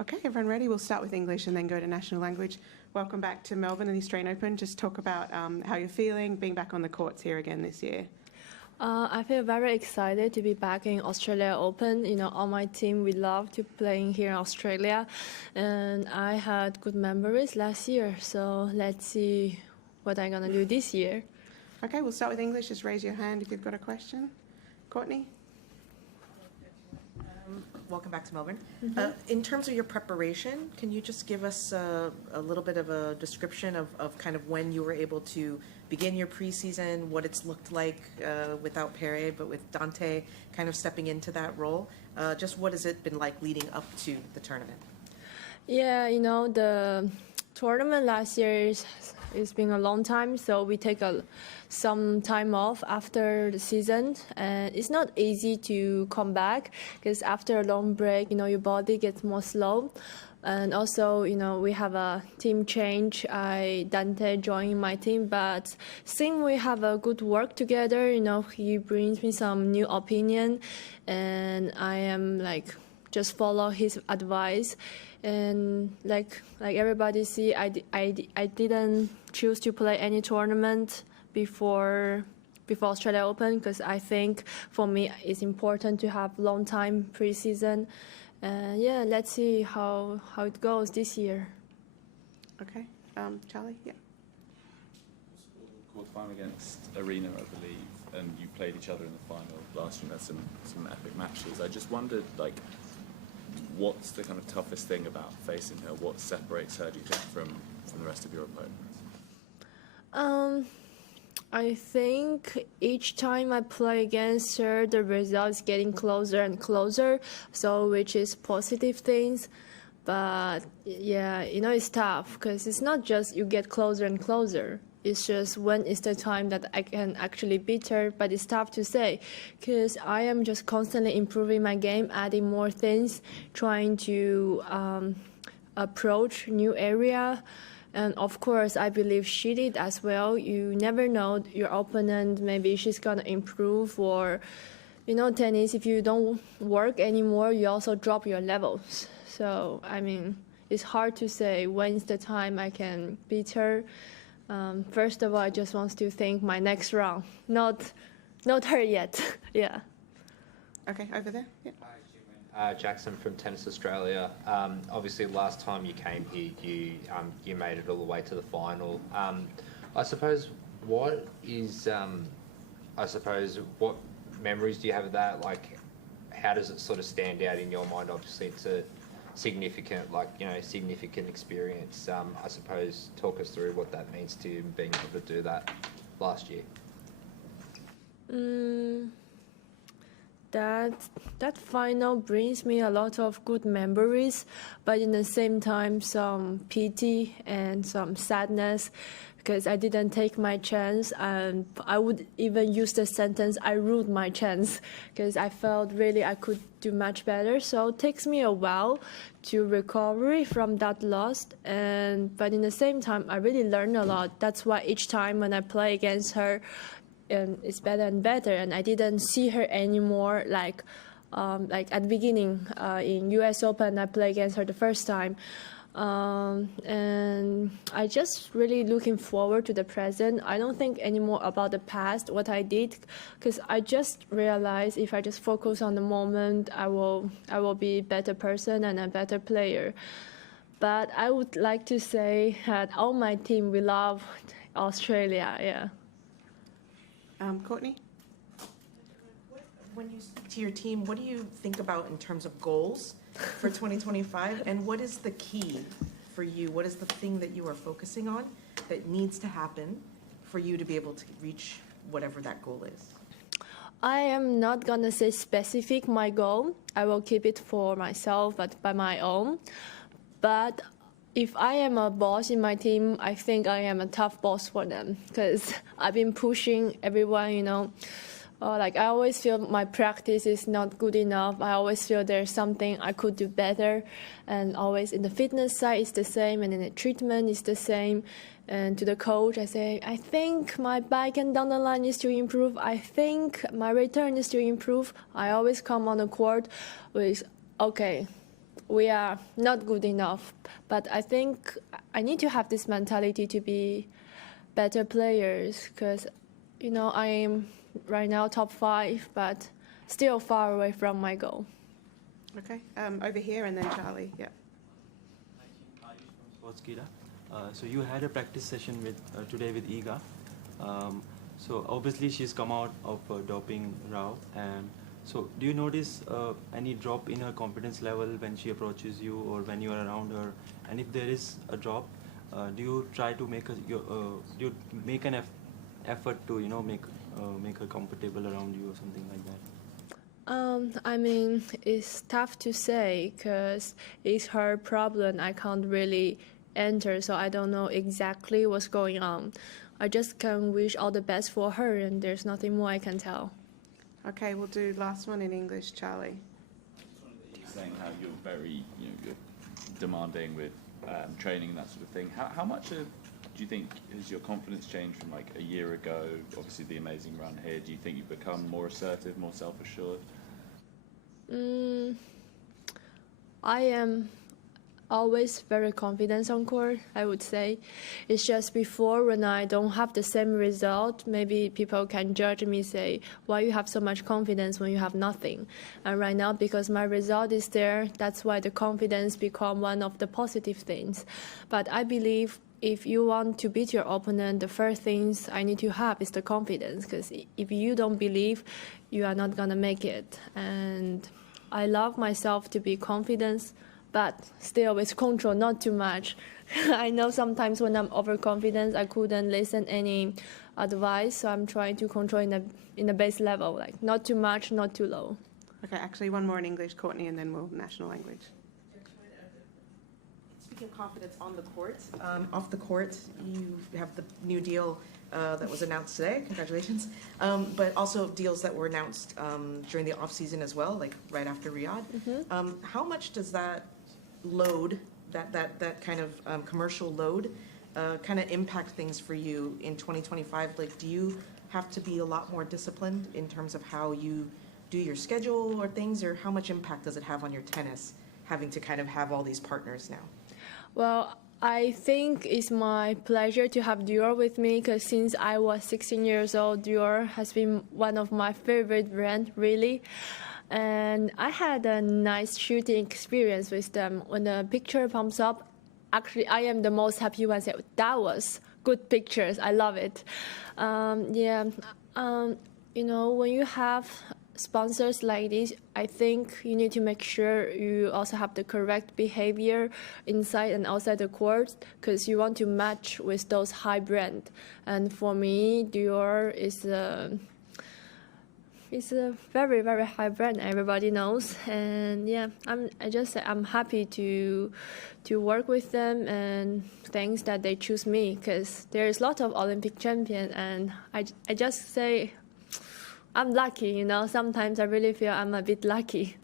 Okay, everyone ready? We'll start with English and then go to national language. Welcome back to Melbourne and the Australian Open. Just talk about how you're feeling, being back on the courts here again this year. I feel very excited to be back in Australia Open. You know, on my team, we love to playing here in Australia. And I had good memories last year. So let's see what I'm going to do this year. Okay, we'll start with English. Just raise your hand if you've got a question. Courtney? Welcome back to Melbourne. In terms of your preparation, can you just give us a little bit of a description of kind of when you were able to begin your preseason, what it's looked like without Perret, but with Dante kind of stepping into that role? Just what has it been like leading up to the tournament? Yeah, you know, the tournament last year it's been a long time, so we take some time off after the season, and it's not easy to come back because after a long break, you know, your body gets more slow. And also, you know, we have a team change. Dante joined my team, but since we have a good work together, you know, he brings me some new opinion, and I am like just follow his advice. And like everybody see, I didn't choose to play any tournament before Australia Open because I think for me it's important to have long time preseason. Yeah, let's see how it goes this year. Okay, Charlie, yeah. Quarterfinal against Aryna, I believe, and you played each other in the final last year. That's some epic matches. I just wondered, like, what's the kind of toughest thing about facing her? What separates her, do you think, from the rest of your opponents? I think each time I play against her, the results getting closer and closer, so which is positive things. But yeah, you know, it's tough because it's not just you get closer and closer. It's just when is the time that I can actually beat her, but it's tough to say because I am just constantly improving my game, adding more things, trying to approach new area. And of course, I believe she did as well. You never know your opponent, maybe she's gonna improve, or, you know, tennis, if you don't work anymore, you also drop your levels. So, I mean, it's hard to say when's the time I can beat her. First of all, I just want to think my next round, not her yet. Yeah. Okay, over there. Yeah. Jackson from Tennis Australia. Obviously, last time you came here, you made it all the way to the final. I suppose what memories do you have of that? Like, how does it sort of stand out in your mind? Obviously, it's a significant experience. I suppose talk us through what that means to you being able to do that last year. That final brings me a lot of good memories, but in the same time some pity and some sadness because I didn't take my chance, and I would even use the sentence I ruined my chance because I felt really I could do much better. So it takes me a while to recover from that loss, but in the same time I really learned a lot. That's why each time when I play against her, it's better and better, and I didn't see her anymore like at the beginning in US Open I played against her the first time, and I just really looking forward to the present. I don't think anymore about the past, what I did, because I just realized if I just focus on the moment, I will be a better person and a better player. But I would like to say that all my team, we love Australia, yeah. Courtney? When you speak to your team, what do you think about in terms of goals for 2025? And what is the key for you? What is the thing that you are focusing on that needs to happen for you to be able to reach whatever that goal is? I am not going to say specific my goal. I will keep it for myself, but by my own. But if I am a boss in my team, I think I am a tough boss for them because I've been pushing everyone, you know. Like I always feel my practice is not good enough. I always feel there's something I could do better. And always in the fitness side it's the same, and in the treatment it's the same. And to the coach, I say, I think my back and down the line needs to improve. I think my return needs to improve. I always come on the court with, okay, we are not good enough. But I think I need to have this mentality to be better players because, I am right now top 5, but still far away from my goal. Okay, over here and then Charlie. Yeah. Sportskeeda. So you had a practice session today with Iga. So obviously she's come out of a doping row, and so do you notice any drop in her confidence level when she approaches you or when you are around her? And if there is a drop, do you try to make an effort to make her comfortable around you or something like that? I mean, it's tough to say because it's her problem. I can't really enter, so I don't know exactly what's going on. I just can wish all the best for her, and there's nothing more I can tell. Okay, we'll do last one in English, Charlie. Saying how you're very, you're demanding with training and that sort of thing. How much do you think has your confidence changed from like a year ago? Obviously, the amazing run here. Do you think you've become more assertive, more self-assured? I am always very confident on court, I would say. It's just before when I don't have the same result, maybe people can judge me, say, why you have so much confidence when you have nothing? And right now, because my result is there, that's why the confidence become one of the positive things. But I believe if you want to beat your opponent, the first things I need to have is the confidence, because if you don't believe, you are not gonna make it. And I love myself to be confident, but still with control, not too much. I know sometimes when I'm overconfident, I couldn't listen any advice, so I'm trying to control in the base level, like not too much, not too low. Okay, actually one more in English, Courtney, and then we'll national language. Speaking of confidence on the court, off the court, you have the new deal that was announced today. Congratulations. But also deals that were announced during the off season as well, like right after Riyadh. Mm-hmm. How much does that load, that kind of commercial load, kind of impact things for you in 2025? Like, do you have to be a lot more disciplined in terms of how you do your schedule or things, or how much impact does it have on your tennis, having to kind of have all these partners now? Well, I think it's my pleasure to have Dior with me because since I was 16 years old, Dior has been one of my favorite brands, really. And I had a nice shooting experience with them. When the picture pumps up, actually, I am the most happy one. Say, that was good pictures. I love it. When you have sponsors like this, I think you need to make sure you also have the correct behavior inside and outside the court because you want to match with those high brands. And for me, Dior is it's a very, very high brand. Everybody knows, and yeah, I'm happy to work with them, and thanks that they choose me because there is a lot of Olympic champions, and I just say I'm lucky. Sometimes I really feel I'm a bit lucky.